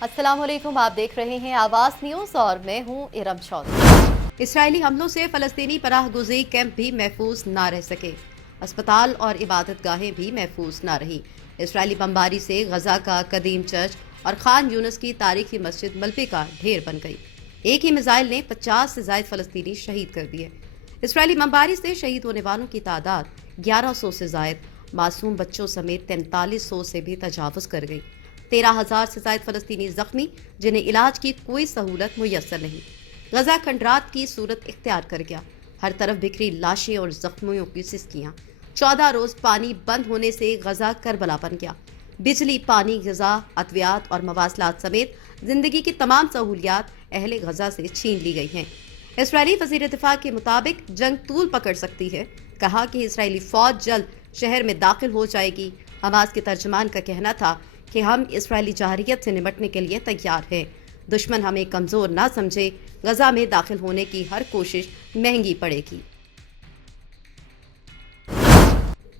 अस्सलाम वालेकुम, आप देख रहे हैं आवाज़ न्यूज़ और मैं हूं इरम चौधरी। इसराइली हमलों से फलस्तीनी पनाह गुज़ीर कैंप भी महफूज ना रह सके। अस्पताल और इबादत गाहें भी महफूज ना रही। इसराइली बमबारी से गजा का कदीम चर्च और खान यूनुस की तारीखी मस्जिद मलबे का ढेर बन गई। एक ही मिसाइल ने 50 से ज्यादा फलस्तीनी शहीद कर दिए। इसराइली बमबारी से शहीद होने वालों की तादाद 1100 से ज्यादा, मासूम बच्चों समेत 4300 से भी तजावुज कर गई। 13,000 से ज्यादा फलस्तीनी जख्मी, जिन्हें इलाज की कोई सहूलत मुयस्सर नहीं। गजा खंडरात की सूरत इख्तियार कर गया। हर तरफ बिखरी लाशें और जख्मियों की सिसकियां। 14 रोज पानी बंद होने से गजा करबला बन गया। बिजली, पानी, ग़िज़ा, अद्वियात और मवासलात समेत जिंदगी की तमाम सहूलियात अहले गजा से छीन ली गई हैं। इसराइली वज़ीर दिफा के मुताबिक जंग तूल पकड़ सकती है। कहा कि इसराइली फौज जल्द शहर में दाखिल हो जाएगी। हमास के तर्जमान का कहना था कि हम इसराइली जारहियत से निपटने के लिए तैयार हैं। दुश्मन हमें कमजोर ना समझे, गजा में दाखिल होने की हर कोशिश महंगी पड़ेगी।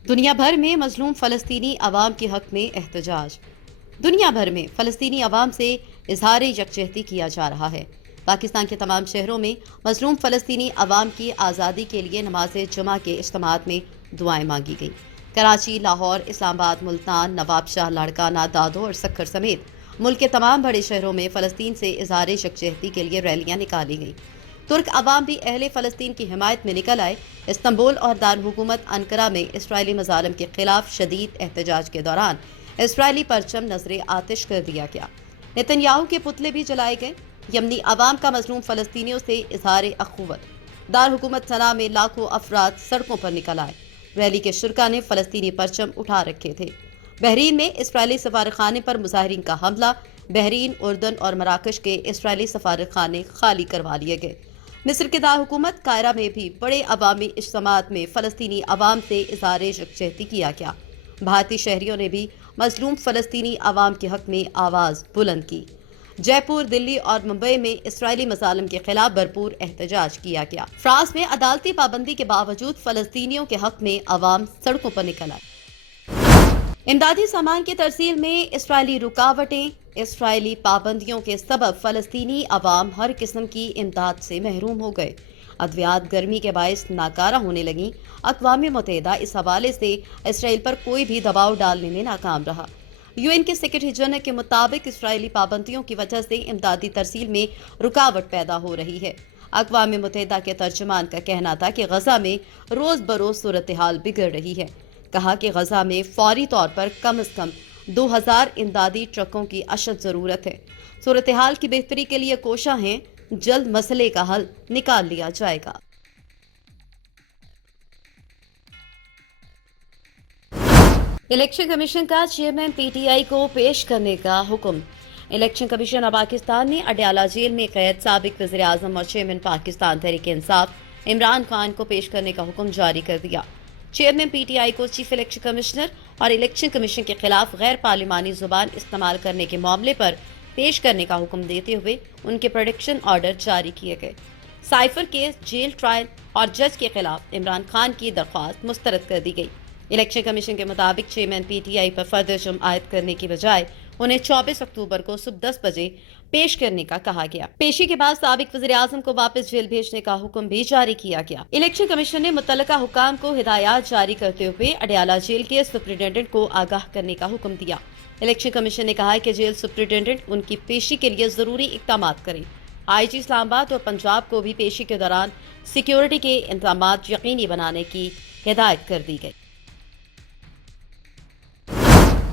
दुनिया भर में मजलूम फलस्तीनी अवाम के हक में एहतजाज। दुनिया भर में फलस्तीनी अवाम से इजहार यकजहती किया जा रहा है। पाकिस्तान के तमाम शहरों में मजलूम फलस्तीनी अवाम की आज़ादी के लिए नमाज जुमा के इज्तिमात में दुआएं मांगी गई। कराची, लाहौर, इस्लामाबाद, मुल्तान, नवाबशाह, लाड़काना, दादो और सक्कर समेत मुल्क के तमाम बड़े शहरों में फ़लस्तीन से इजहार यकजहती के लिए रैलियां निकाली गईं। तुर्क अवाम भी अहले फ़लस्तीन की हिमायत में निकल आए। इस्तंबुल और दारहुकूमत अंकरा में इसराइली मज़ालिम के खिलाफ शदीद एहतजाज के दौरान इसराइली परचम नजरे आतिश कर दिया गया। नेतन्याहू के पुतले भी जलाए गए। यमनी अवाम का मजलूम फ़लस्तीनियों से इजहार अखुवत। दारहुकूमत सना में लाखों अफराद सड़कों पर निकल आए। रैली के शुरा ने फ़लस्तीनी परचम उठा रखे थे। बहरीन में इसराइली सफारखाने पर मुजाहिरीन का हमला। बहरीन, उर्दन और मराकश के इसराइली सफारखाने खाली करवा लिए गए। मिस्र के दारहुकूमत कायरा में भी बड़े अवामी इज्तिमात में फ़लस्तीनी अवाम से इजहार यकजहती किया गया। भारतीय शहरियों ने भी मजलूम फ़लस्तीनी अवाम के हक में आवाज़ बुलंद की। जयपुर, दिल्ली और मुंबई में इसराइली मज़ालिम के खिलाफ भरपूर एहतजाज किया गया। फ्रांस में अदालती पाबंदी के बावजूद फ़लस्तीनियों के हक में अवाम सड़कों पर निकल आए। इमदादी सामान की तरसील में इसराइली रुकावटें। इसराइली पाबंदियों के सबब फ़लस्तीनी अवाम हर किस्म की इमदाद से महरूम हो गए। अद्वियात गर्मी के बायस नाकारा होने लगी। अक़वाम मुत्तहिदा इस हवाले से इसराइल पर कोई भी दबाव डालने में नाकाम रहा। यूएन के सेक्रेटरी जनरल के मुताबिक इसराइली पाबंदियों की वजह से इमदादी तरसील में रुकावट पैदा हो रही है। अक़वाम मुत्तहिदा के तर्जुमान का कहना था कि गजा में रोज़ बरोज़ सूरत हाल बिगड़ रही है। कहा कि गजा में फौरी तौर पर कम से कम 2000 इमदादी ट्रकों की अशद ज़रूरत है। सूरत हाल की बेहतरी के लिए कोशा हैं, जल्द मसले का हल निकाल लिया जाएगा। इलेक्शन कमीशन का चेयरमैन पीटीआई को पेश करने का हुक्म। इलेक्शन कमीशन ऑफ पाकिस्तान ने अडयाला जेल में कैद साबिक वज़ीर आज़म और चेयरमैन पाकिस्तान तहरीक इंसाफ इमरान खान को पेश करने का हुक्म जारी कर दिया। चेयरमैन पीटीआई को चीफ इलेक्शन कमिश्नर और इलेक्शन कमीशन के खिलाफ गैर पार्लिमानी जुबान इस्तेमाल करने के मामले पर पेश करने का हुक्म देते हुए उनके प्रोटेक्शन ऑर्डर जारी किए गए। साइफर केस, जेल ट्रायल और जज के खिलाफ इमरान खान की दरख्वास्त मुस्तरद कर दी गई। इलेक्शन कमीशन के मुताबिक चेयरमैन पीटीआई पर फर्दर जुर्म आयद करने की बजाय उन्हें 24 अक्टूबर को सुबह 10 बजे पेश करने का कहा गया। पेशी के बाद साबिक वज़ीर आज़म को वापस जेल भेजने का हुक्म भी जारी किया गया। इलेक्शन कमीशन ने मुतल्लिका हुकाम को हिदायत जारी करते हुए अडयाला जेल के सुप्रिंटेंडेंट को आगाह करने का हुक्म दिया। इलेक्शन कमीशन ने कहा है कि जेल सुप्रिंटेंडेंट उनकी पेशी के लिए जरूरी इक़दाम करें। आईजी इस्लामाबाद और पंजाब को भी पेशी के दौरान सिक्योरिटी के इंतजाम यकीनी बनाने की हिदायत कर दी गई।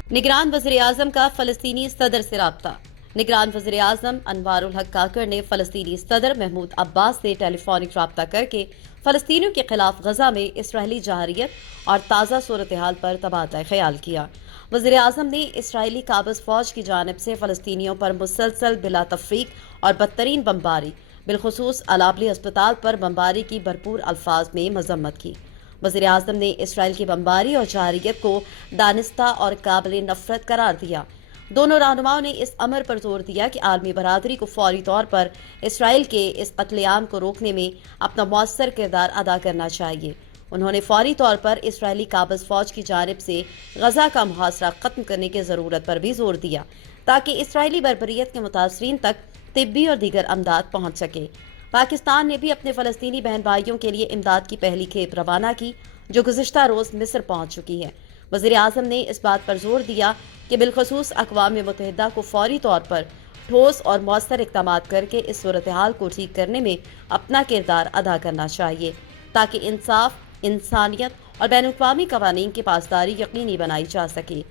निगरान वज़ीर आज़म का फ़लस्तीनी सदर से राब्ता। निगरान वज़ीर आज़म अनवारुल हक काकर ने फ़लस्तीनी सदर महमूद अब्बास से टेलीफोनिक राब्ता करके फ़लस्तीनियों के खिलाफ गजा में इसराइली जारहियत और ताज़ा सूरत हाल पर तबादला ख्याल किया। वज़ीर आज़म ने इसराइली काबिज़ फ़ौज की जानिब से फ़लस्तीनियों पर मुसलसल बिला तफ़रीक और बदतरीन बमबारी, बिलखुसूस अलाबली अस्पताल पर बमबारी की भरपूर अल्फाज में मज़म्मत की। वज़ीर आज़म ने इसराइल की बमबारी और जारहियत को दानिस्ता और काबिल नफ़रत करार दिया। दोनों रहनुमाओं ने इस अमर पर जोर दिया कि आलमी बरादरी को फौरी तौर पर इसराइल के इस कत्लेआम को रोकने में अपना मौसर किरदार अदा करना चाहिए। उन्होंने फौरी तौर पर इसराइली काबिज़ फ़ौज की जानिब से गजा का मुहासरा ख़त्म करने की ज़रूरत पर भी जोर दिया تاکہ اسرائیلی بربریت کے متاثرین تک طبی اور دیگر امداد پہنچ سکے۔ پاکستان نے بھی اپنے فلسطینی بہن بھائیوں کے لیے امداد کی پہلی کھیپ روانہ کی، جو گزشتہ روز مصر پہنچ چکی ہے۔ وزیر اعظم نے اس بات پر زور دیا کہ بالخصوص اقوام متحدہ کو فوری طور پر ٹھوس اور مؤثر اقدامات کر کے اس صورتحال کو ٹھیک کرنے میں اپنا کردار ادا کرنا چاہیے، تاکہ انصاف، انسانیت اور بین الاقوامی قوانین کی پاسداری یقینی بنائی جا سکے۔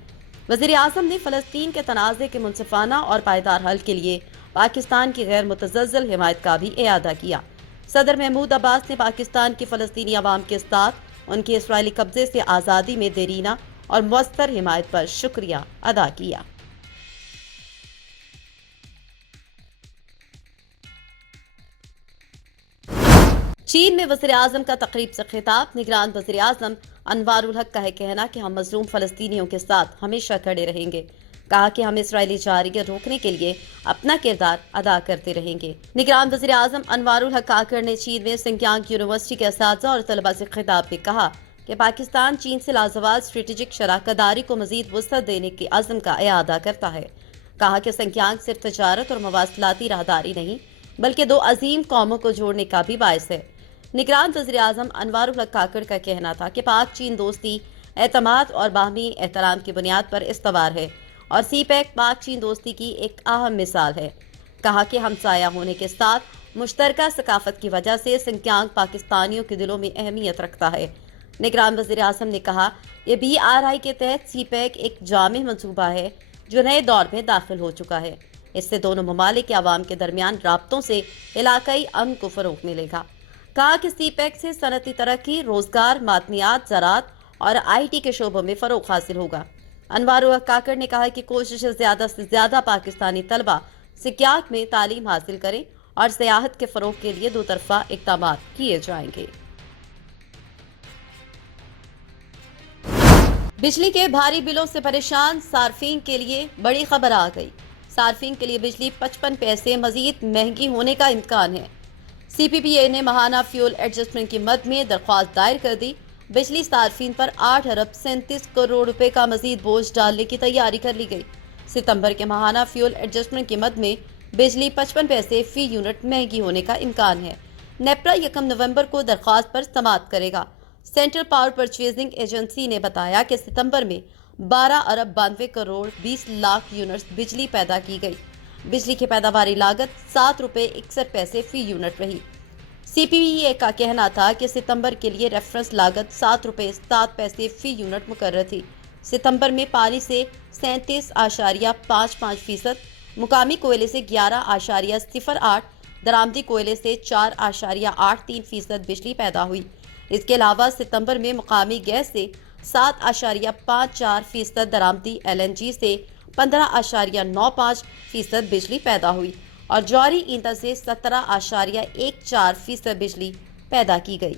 وزیر اعظم نے فلسطین کے تنازع کے منصفانہ اور پائیدار حل کے لیے پاکستان کی غیر متزلزل حمایت کا بھی اعادہ کیا۔ صدر محمود عباس نے پاکستان کی فلسطینی عوام کے ساتھ ان کے اسرائیلی قبضے سے آزادی میں دیرینہ اور مؤثر حمایت پر شکریہ ادا کیا۔ چین میں وزیر اعظم کا تقریب سے خطاب۔ نگران وزیر اعظم انوار الحق کا ہے کہنا کہ ہم مظلوم فلسطینیوں کے ساتھ ہمیشہ کھڑے رہیں گے۔ کہا کہ ہم اسرائیلی جارحیت روکنے کے لیے اپنا کردار ادا کرتے رہیں گے۔ نگران وزیر اعظم انوار الحق کاکڑ نے چین میں سنکیانگ یونیورسٹی کے اساتذہ اور طلباء سے خطاب میں کہا کہ پاکستان چین سے لازوال اسٹریٹجک شراکت داری کو مزید وسعت دینے کے عزم کا اعادہ کرتا ہے۔ کہا کہ سنکیانگ صرف تجارت اور مواصلاتی راہداری نہیں بلکہ دو عظیم قوموں کو جوڑنے کا بھی باعث ہے۔ نگران وزیر اعظم انوار الحق کاکڑ کا کہنا تھا کہ پاک چین دوستی اعتماد اور باہمی احترام کی بنیاد پر استوار ہے اور سی پیک پاک چین دوستی کی ایک اہم مثال ہے۔ کہا کہ ہمسایہ ہونے کے ساتھ مشترکہ ثقافت کی وجہ سے سنکیانگ پاکستانیوں کے دلوں میں اہمیت رکھتا ہے۔ نگران وزیر اعظم نے کہا کہ BRI کے تحت سی پیک ایک جامع منصوبہ ہے جو نئے دور میں داخل ہو چکا ہے۔ اس سے دونوں ممالک کے عوام کے درمیان رابطوں سے علاقائی امن کو فروغ ملے گا۔ کہا کہ سی پیک سے صنعتی ترقی، روزگار، معدنیات، زراعت اور IT کے شعبوں میں فروغ حاصل ہوگا۔ انوار الحق کاکڑ نے کہا کہ کوششیں زیادہ سے زیادہ پاکستانی طلبہ سکیاک میں تعلیم حاصل کریں اور سیاحت کے فروغ کے لیے دو طرفہ اقدامات کیے جائیں گے۔ بجلی کے بھاری بلوں سے پریشان صارفین کے لیے بڑی خبر آ گئی۔ صارفین کے لیے بجلی 55 پیسے مزید مہنگی ہونے کا امکان ہے۔ CPPA نے ماہانہ فیول ایڈجسٹمنٹ کی مد میں درخواست دائر کر دی۔ بجلی صارفین پر 8 ارب 37 کروڑ روپے کا مزید بوجھ ڈالنے کی تیاری کر لی گئی۔ ستمبر کے ماہانہ فیول ایڈجسٹمنٹ کی مد میں بجلی 55 پیسے فی یونٹ مہنگی ہونے کا امکان ہے۔ نیپرا 1 نومبر کو درخواست پر سماعت کرے گا۔ سینٹرل پاور پرچیزنگ ایجنسی نے بتایا کہ ستمبر میں 12 ارب 92 کروڑ 20 لاکھ یونٹس بجلی پیدا کی گئی۔ بجلی کی پیداواری لاگت 7 روپے 61 پیسے فی یونٹ رہی۔ CPPA کا کہنا تھا کہ ستمبر کے لیے ریفرنس لاگت 7 روپے 7 پیسے فی یونٹ مقرر تھی۔ ستمبر میں پانی سے 37.55%، مقامی کوئلے سے 11.08%، درآمدی کوئلے سے 4.83% بجلی پیدا ہوئی۔ اس کے علاوہ ستمبر میں مقامی گیس سے 7.54%، درآمدی LNG سے 15.95% بجلی پیدا ہوئی اور جوہری ایندھن سے 17.14% بجلی پیدا کی گئی۔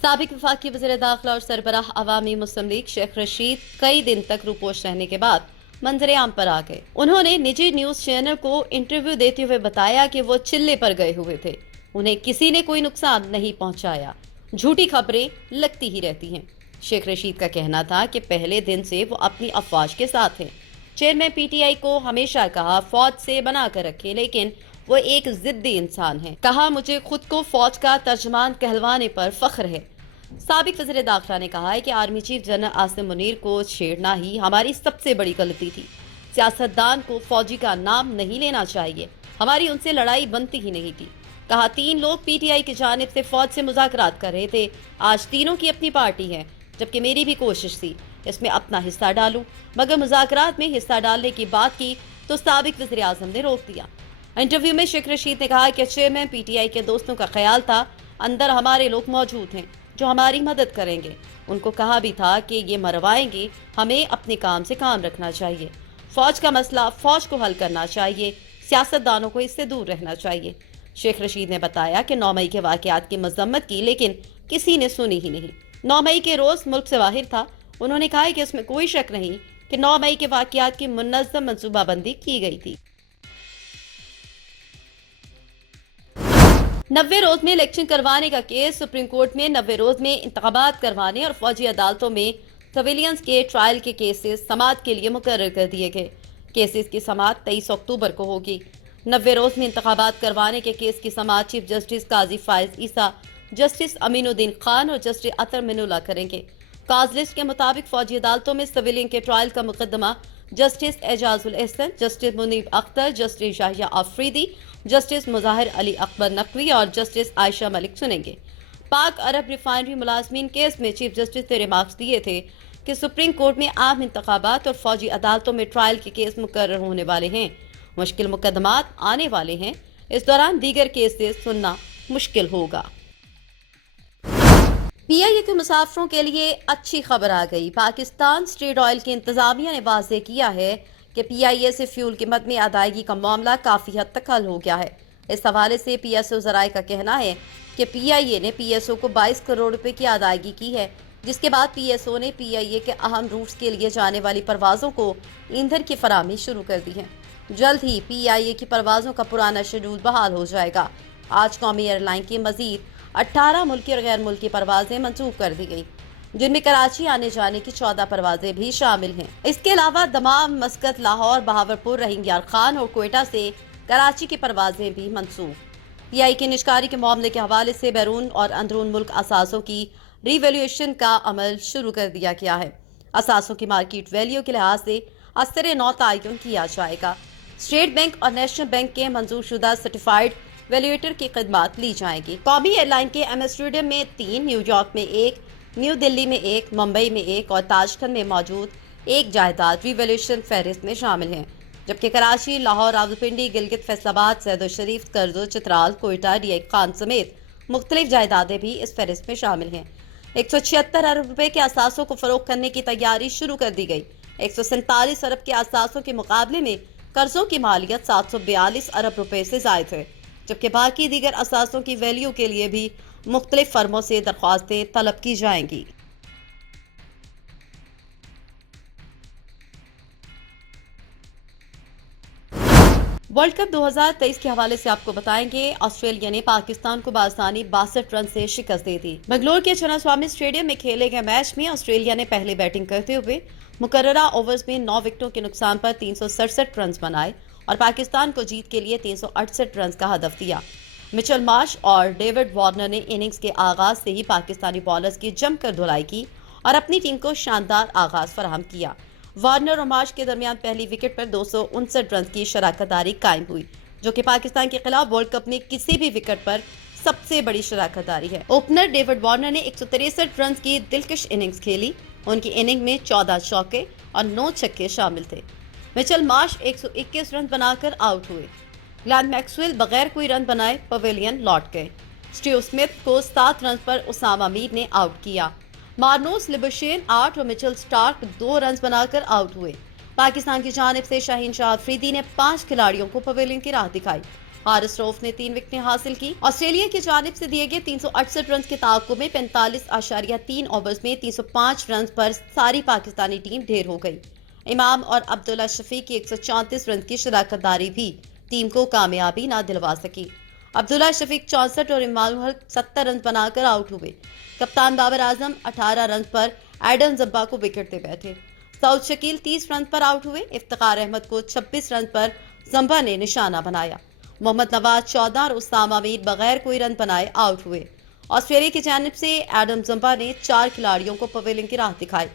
سابق وفاقی وزیر داخلہ اور سربراہ عوامی مسلم لیگ شیخ رشید کئی دن تک روپوش رہنے کے بعد منظر عام پر آ گئے۔ انہوں نے نجی نیوز چینل کو انٹرویو دیتے ہوئے بتایا کہ وہ چلے پر گئے ہوئے تھے، انہیں کسی نے کوئی نقصان نہیں پہنچایا، جھوٹی خبریں لگتی ہی رہتی ہیں۔ شیخ رشید کا کہنا تھا کہ پہلے دن سے وہ اپنی افواج کے ساتھ ہیں۔ چیئرمین PTI کو ہمیشہ کہا فوج سے بنا کر رکھے، لیکن وہ ایک ضدی انسان ہے۔ کہا مجھے خود کو فوج کا ترجمان کہلوانے پر فخر ہے۔ سابق وزیر داخلہ نے کہا ہے کہ army chief general Asim Munir کو چھیڑنا ہی ہماری سب سے بڑی غلطی تھی۔ سیاستدان کو فوجی کا نام نہیں لینا چاہیے، ہماری ان سے لڑائی بنتی ہی نہیں تھی۔ کہا 3 لوگ PTI کی جانب سے فوج سے مذاکرات کر رہے تھے، آج تینوں کی اپنی پارٹی ہے، جبکہ میری بھی کوشش تھی اس میں اپنا حصہ ڈالوں، مگر مذاکرات میں حصہ ڈالنے کی بات کی تو سابق وزیر اعظم نے روک دیا۔ انٹرویو میں شیخ رشید نے کہا کہ چیئرمین PTI کے دوستوں کا خیال تھا اندر ہمارے لوگ موجود ہیں جو ہماری مدد کریں گے، ان کو کہا بھی تھا کہ یہ مروائیں گے، ہمیں اپنے کام سے کام رکھنا چاہیے، فوج کا مسئلہ فوج کو حل کرنا چاہیے، سیاستدانوں کو اس سے دور رہنا چاہیے۔ شیخ رشید نے بتایا کہ 9 مئی کے واقعات کی مذمت کی لیکن کسی نے سنی ہی نہیں۔ 9 مئی کے روز ملک سے باہر تھا۔ انہوں نے کہا کہ اس میں کوئی شک نہیں کہ 9 مئی کے واقعات کی منظم منصوبہ بندی کی گئی تھی۔ 90 रोज में इलेक्शन करवाने का केस। सुप्रीम कोर्ट में 90 रोज में इंतखाबात करवाने और फौजी अदालतों में सिविलियंस के ट्रायल के केसेस समाअत के लिए मुकर्रर कर दिए गए। केसेस की समाअत 23 अक्टूबर को होगी। 90 रोज में इंतखाबात करवाने के केस की समाअत चीफ जस्टिस काजी फायज ईसा, जस्टिस अमीनुद्दीन खान और जस्टिस अतर मिनुल्लाह करेंगे। काज लिस्ट के मुताबिक फौजी अदालतों में सिविलियन के ट्रायल का मुकदमा justice Ijazul Ahsan, justice Munib Akhtar, justice Shahiya Afridi, justice Mazahar Ali Akbar Naqvi और जस्टिस आयशा मलिक सुनेंगे। पाक अरब रिफाइनरी मुलाजमीन केस में चीफ जस्टिस ने रिमार्क्स दिए थे कि सुप्रीम कोर्ट में आम इंतखाबात और फौजी अदालतों में ट्रायल के केस मुकर्रर होने वाले हैं। मुश्किल मुकदमात आने वाले हैं। इस दौरान दीगर केसेस सुनना मुश्किल होगा। पीआईए के मुसाफिरों के लिए अच्छी खबर आ गई। पाकिस्तान स्टेट ऑयल की इंतजामिया ने वाज़ेह किया है कि पीआईए से फ्यूल कीमत में अदायगी का मामला काफ़ी हद तक हल हो गया है। इस हवाले से पीएसओ ज़राए का कहना है कि पीआईए ने पीएसओ को 22 करोड़ रुपए की अदायगी की है, जिसके बाद पीएसओ ने पीआईए के अहम रूट्स के लिए जाने वाली परवाज़ों को ईंधन की फराहमी शुरू कर दी है। जल्द ही पीआईए की परवाज़ों का पुराना शेड्यूल बहाल हो जाएगा। आज कौमी एयरलाइन की मजीद 18 मुल्की और गैर मुल्की परवाजें मंसूख कर दी गई, जिनमें कराची आने जाने की 14 परवाजें भी शामिल हैं। इसके अलावा दमाम, मस्कत, लाहौर, बहावलपुर, रहीम यार खान और कोयटा से कराची की परवाजें भी मंसूख। पीआई की निष्कारी के मामले के हवाले से बैरून और अंदरून मुल्क असासों की रिवैल्यूएशन का अमल शुरू कर दिया गया है। असासों की मार्केट वैल्यू के लिहाज से असर नौ तयन किया जाएगा। स्टेट बैंक और नेशनल बैंक के मंजूर शुदा सर्टिफाइड वैल्यूएटर की खिदमत ली जाएगी। कौमी एयरलाइन के एम्स्टर्डम में 3, न्यूयॉर्क में 1, न्यू दिल्ली में 1, मुंबई में 1 और ताशकंद में मौजूद 1 जायदाद रिवैल्यूएशन फहरिस्त में शामिल हैं, जबकि कराची, लाहौर, रावलपिंडी, गिलगित, फैसलाबाद, सैदो शरीफ, करजो, चित्राल, कोयटा, डीआई खान समेत मुख्तलिफ जायदादें भी इस फहरिस्त में शामिल हैं। 176 अरब रुपए के असासों को फरोख्त करने की तैयारी शुरू कर दी गई। 147 अरब के असासों के मुकाबले में कर्जों की मालियत 742 अरब रुपए से जायद है, जबकि बाकी दीगर असासों की वैल्यू के लिए भी मुख्तलिफ फर्मों से दरख्वास्तें तलब की जाएंगी। वर्ल्ड कप 2023 के हवाले से आपको बताएंगे। ऑस्ट्रेलिया ने पाकिस्तान को बासानी 62 रन से शिकस्त दे दी। बेंगलोर के चन्नास्वामी स्टेडियम में खेले गए मैच में ऑस्ट्रेलिया ने पहले बैटिंग करते हुए मुकर्ररा ओवर्स में 9 विकेटों के नुकसान पर 367 रन बनाए और पाकिस्तान को जीत के लिए 368 रन का हदफ दिया। मिचेल मार्श और डेविड वार्नर ने इनिंग्स के आगाज से ही पाकिस्तानी बॉलर्स की जमकर धुलाई की और अपनी टीम को शानदार आगाज फराहम किया। वार्नर और मार्श के दरमियान पहली विकेट पर 259 रन की शराकतदारी कायम हुई, जो कि पाकिस्तान के खिलाफ वर्ल्ड कप में किसी भी विकेट पर सबसे बड़ी शराकतदारी है। ओपनर डेविड वार्नर ने 163 रन की दिलकश इनिंग्स खेली। उनकी इनिंग में 14 चौके और 9 छक्के शामिल थे। मिचेल मार्श 121 रन बनाकर आउट हुए। ग्लेन मैक्सवेल बगैर कोई रन बनाए पवेलियन लौट गए। स्टीव स्मिथ को 7 रन पर उसामा मीर ने आउट किया। मार्नोस लिबशेन 8 और मिचेल स्टार्क 2 रन बनाकर आउट हुए। पाकिस्तान की जानिब से शाहीन शाह अफरीदी ने 5 खिलाड़ियों को पवेलियन की राह दिखाई। हारिस रऊफ ने 3 विकेटें हासिल की। ऑस्ट्रेलिया की जानिब से दिए गए 368 रन के ताक़ुब में 45.3 ओवर्स में 305 रन पर सारी पाकिस्तानी टीम ढेर हो गई। इमाम और अब्दुल्ला शफीक की 134 रन की शराकतदारी भी टीम को कामयाबी न दिलवा सकी। अब्दुल्ला शफीक 64 और इमाम हक 70 रन बनाकर आउट हुए। कप्तान बाबर आजम 18 रन पर एडन जब्बा को विकेट दे बैठे। सऊद शकील 30 रन पर आउट हुए। इफ्तिखार अहमद को 26 रन पर जम्बा ने निशाना बनाया। मोहम्मद नवाज 14 और उसामा मीर बगैर कोई रन बनाए आउट हुए। ऑस्ट्रेलिया की जानिब से एडम जम्बा ने 4 खिलाड़ियों को पवेलियन की राह दिखाई।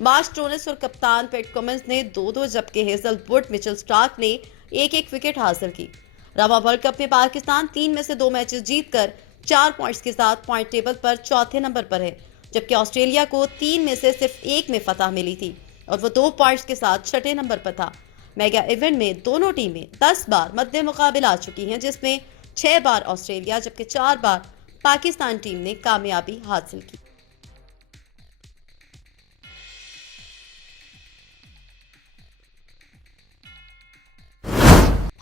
मार्श टोनिस और कप्तान पैट कमिंस ने 2-2, जबकि हेजलवुड, मिचेल स्टार्क ने 1-1 विकेट हासिल की। रवा वर्ल्ड कप में पाकिस्तान 3 में से 2 मैचेस जीतकर 4 पॉइंट्स के साथ पॉइंट टेबल पर चौथे नंबर पर है, जबकि ऑस्ट्रेलिया को 3 में से सिर्फ 1 में फतह मिली थी और वो 2 पॉइंट्स के साथ छठे नंबर पर था। मेगा इवेंट में दोनों टीमें 10 बार मद्दे मुकाबिल आ चुकी हैं, जिसमें 6 बार ऑस्ट्रेलिया जबकि 4 बार पाकिस्तान टीम ने कामयाबी हासिल की।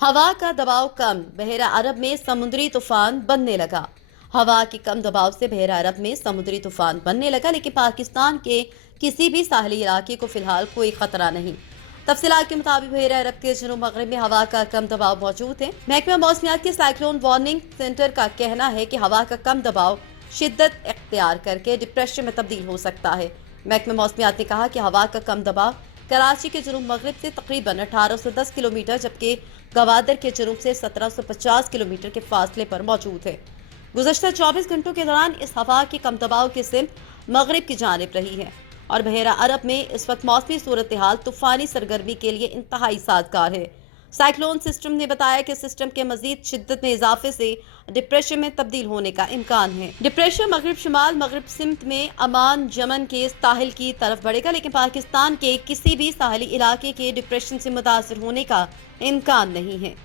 हवा का दबाव कम, बहरा अरब में समुद्री तूफान बनने लगा। हवा के कम दबाव से बहरा अरब में समुद्री तूफान बनने लगा, लेकिन पाकिस्तान के किसी भी साहली इलाके को फिलहाल कोई खतरा नहीं। तफसीलात के मुताबिक बहेर अरब के जनूब मगरब में हवा का कम दबाव मौजूद है। महकमा मौसमियात के साइक्लोन वार्निंग सेंटर का कहना है कि हवा का कम दबाव शिद्दत इख्तियार करके डिप्रेशन में तब्दील हो सकता है। महकमा मौसमियात ने कहा कि हवा का कम दबाव कराची के जनूब मगरब से तकरीबन 1810 किलोमीटर जबकि गवादर के जनूब से 1750 किलोमीटर के फासले पर मौजूद है। गुज़श्ता 24 घंटों के दौरान इस हवा के कम दबाव की सिमत मगरब की जानिब रही है और बहेरा अरब में इस वक्त मौसमी सूरत हाल तूफानी सरगर्मी के लिए इंतहाई साजगार है। साइक्लोन सिस्टम ने बताया कि सिस्टम के मजीद शिद्दत में इजाफे से डिप्रेशन में तब्दील होने का इम्कान है। डिप्रेशन मगरब शुमाल मगरब सिमत में अमान यमन के साहिल की तरफ बढ़ेगा, लेकिन पाकिस्तान के किसी भी साहली इलाके के डिप्रेशन से मुतासर होने का इम्कान नहीं है।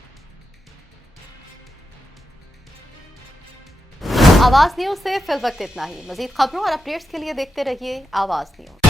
आवाज न्यूज से फिल वक्त इतना ही। मजीद खबरों और अपडेट्स के लिए देखते रहिए आवाज न्यूज।